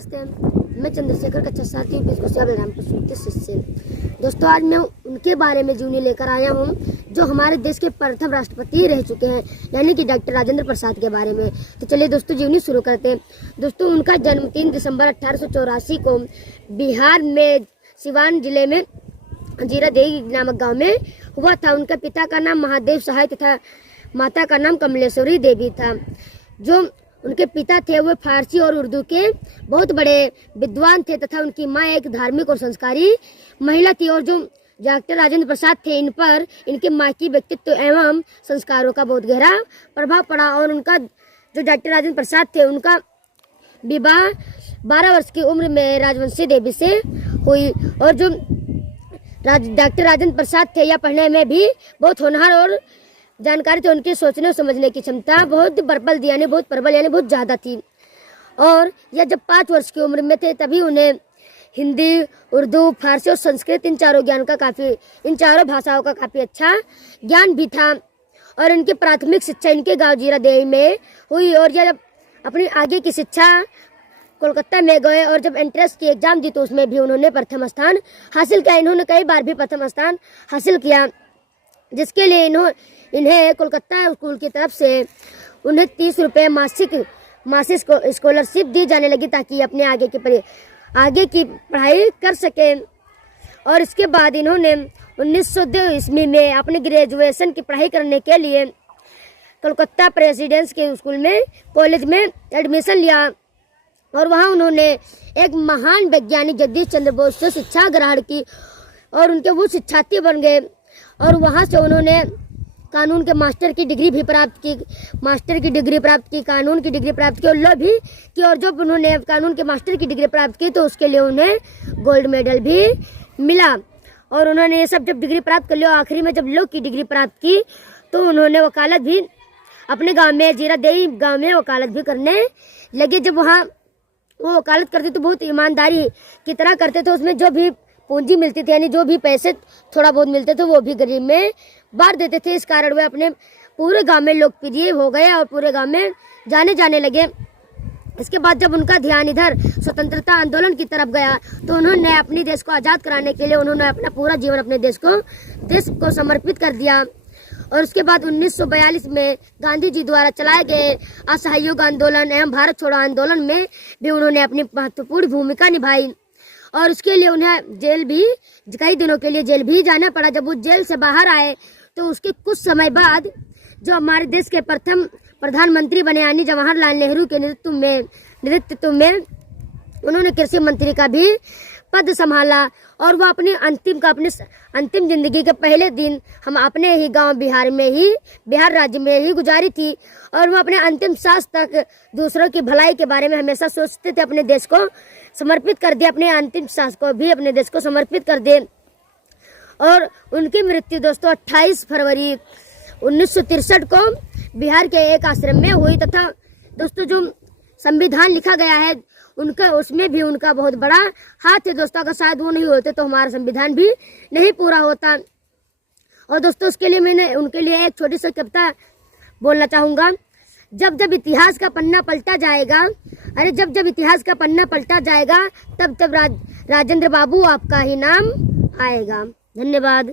नमस्ते, मैं चंद्रशेखर कक्षा 7वीं बलरामपुर सूत्य शिष्य। दोस्तों, आज मैं उनके बारे में जीवनी लेकर आया हूँ जो हमारे देश के प्रथम राष्ट्रपति रह चुके हैं, यानी कि डॉक्टर राजेंद्र प्रसाद के बारे में। तो चलिए दोस्तों, जीवनी शुरू करते हैं। दोस्तों, उनका जन्म 3 दिसंबर 1884 को बिहार में सिवान जिले में जीरादेई नामक गाँव में हुआ था। उनका पिता का नाम महादेव सहाय तथा माता का नाम कमलेश्वरी देवी था। जो उनके पिता थे वो फारसी और उर्दू के बहुत बड़े विद्वान थे तथा उनकी माँ एक धार्मिक और संस्कारी महिला थी। और जो डॉक्टर राजेंद्र प्रसाद थे, इन पर इनके माँ की व्यक्तित्व एवं संस्कारों का बहुत गहरा प्रभाव पड़ा। और उनका जो डॉक्टर राजेंद्र प्रसाद थे, उनका विवाह 12 वर्ष की उम्र में राजवंशी देवी से हुई। और जो डॉक्टर राजेंद्र प्रसाद थे, यह पढ़ने में भी बहुत होनहार और जानकारी थी। उनकी सोचने और समझने की क्षमता बहुत प्रबल यानी बहुत ज़्यादा थी। और यह जब 5 वर्ष की उम्र में थे तभी उन्हें हिंदी, उर्दू, फारसी और संस्कृत इन चारों भाषाओं का काफ़ी अच्छा ज्ञान भी था। और इनकी प्राथमिक शिक्षा इनके गांव जीरादेई में हुई। और यह जब अपनी आगे की शिक्षा कोलकाता में गए और जब एंट्रेंस की एग्जाम दी तो उसमें भी उन्होंने प्रथम स्थान हासिल किया। इन्होंने कई बार भी प्रथम स्थान हासिल किया, जिसके लिए इन्हें कोलकाता स्कूल की तरफ से उन्हें 30 रुपये मासिक स्कॉलरशिप दी जाने लगी ताकि अपने आगे की पढ़ाई कर सकें। और इसके बाद इन्होंने 1902 ईस्वी में अपने ग्रेजुएशन की पढ़ाई करने के लिए कोलकाता प्रेसिडेंसी के स्कूल में कॉलेज में एडमिशन लिया। और वहाँ उन्होंने एक महान वैज्ञानिक जगदीश चंद्र बोस से शिक्षा ग्रहण की और उनके वो शिक्षार्थी बन गए। और वहाँ से उन्होंने कानून के मास्टर की डिग्री भी प्राप्त की, कानून की डिग्री प्राप्त की और लॉ भी की। और जब उन्होंने कानून के मास्टर की डिग्री प्राप्त की तो उसके लिए उन्हें गोल्ड मेडल भी मिला। और उन्होंने ये सब जब डिग्री प्राप्त कर लिया, आखिरी में जब लॉ की डिग्री प्राप्त की तो उन्होंने वकालत भी अपने गाँव में जीरादेई गाँव में वकालत भी करने लगे। जब वहाँ वो वकालत करते तो बहुत ईमानदारी की तरह करते थे। उसमें जो भी पूंजी मिलती थी यानी जो भी पैसे थोड़ा बहुत मिलते थे वो भी गरीब में बांट देते थे। इस कारण वे अपने पूरे गांव में लोकप्रिय हो गए और पूरे गांव में जाने लगे। इसके बाद जब उनका ध्यान इधर स्वतंत्रता आंदोलन की तरफ गया तो उन्होंने अपने देश को आज़ाद कराने के लिए उन्होंने अपना पूरा जीवन अपने देश को समर्पित कर दिया। और उसके बाद 1942 में गांधी जी द्वारा चलाए गए असहयोग आंदोलन एवं भारत छोड़ो आंदोलन में भी उन्होंने अपनी महत्वपूर्ण भूमिका निभाई। और उसके लिए उन्हें कई दिनों के लिए जेल भी जाना पड़ा। जब वो जेल से बाहर आए तो उसके कुछ समय बाद जो हमारे देश के प्रथम प्रधानमंत्री बने यानी जवाहरलाल नेहरू के नेतृत्व में उन्होंने कृषि मंत्री का भी पद संभाला। और वो अपने अंतिम जिंदगी के पहले दिन हम अपने ही गांव बिहार राज्य में ही गुजारी थी। और वो अपने अंतिम सांस तक दूसरों की भलाई के बारे में हमेशा सोचते थे, अपने देश को समर्पित कर दे, अपने अंतिम सांस को भी अपने देश को समर्पित कर दे। और उनकी मृत्यु दोस्तों 28 फरवरी 1963 को बिहार के एक आश्रम में हुई। तथा दोस्तों, जो संविधान लिखा गया है उसमें भी उनका बहुत बड़ा हाथ है दोस्तों। अगर शायद वो नहीं होते तो हमारा संविधान भी नहीं पूरा होता। और दोस्तों, उसके लिए मैंने उनके लिए एक छोटी सी कविता बोलना चाहूँगा। जब इतिहास का पन्ना पलटा जाएगा, जब इतिहास का पन्ना पलटा जाएगा तब राजेंद्र बाबू आपका ही नाम आएगा। धन्यवाद।